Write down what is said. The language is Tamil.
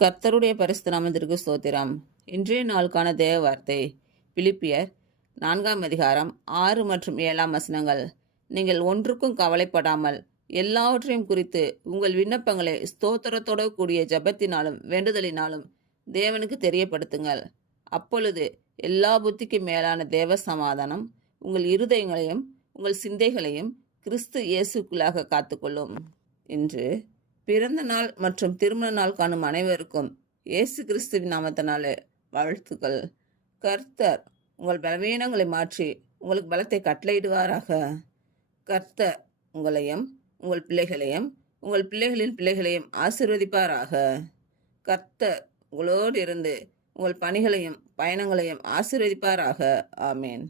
கர்த்தருடைய பரிசுத்த நாமத்திற்கு ஸ்தோத்திரம். இன்றைய நாளுக்கான தேவ வார்த்தை பிலிப்பியர் 4ஆம் அதிகாரம் 6 மற்றும் 7ஆம் வசனங்கள். நீங்கள் ஒன்றுக்கும் கவலைப்படாமல் எல்லாவற்றையும் குறித்து உங்கள் விண்ணப்பங்களை ஸ்தோத்திரத்தோடு கூடிய ஜெபத்தினாலும் வேண்டுதலினாலும் தேவனுக்கு தெரியப்படுத்துங்கள். அப்பொழுது எல்லா புத்திக்கும் மேலான தேவ சமாதானம் உங்கள் இருதயங்களையும் உங்கள் சிந்தைகளையும் கிறிஸ்து இயேசுக்குள்ளாக காத்துக்கொள்ளும். இன்று பிறந்த நாள் மற்றும் திருமண நாள் காணும் அனைவருக்கும் இயேசு கிறிஸ்துவின் நாமத்தினாலே வாழ்த்துக்கள். கர்த்தர் உங்கள் பலவீனங்களை மாற்றி உங்களுக்கு பலத்தை கட்டளையிடுவாராக. கர்த்தர் உங்களையும் உங்கள் பிள்ளைகளையும் உங்கள் பிள்ளைகளின் பிள்ளைகளையும் ஆசீர்வதிப்பாராக. கர்த்தர் உங்களோடு இருந்து உங்கள் பணிகளையும் பயணங்களையும் ஆசீர்வதிப்பாராக. ஆமேன்.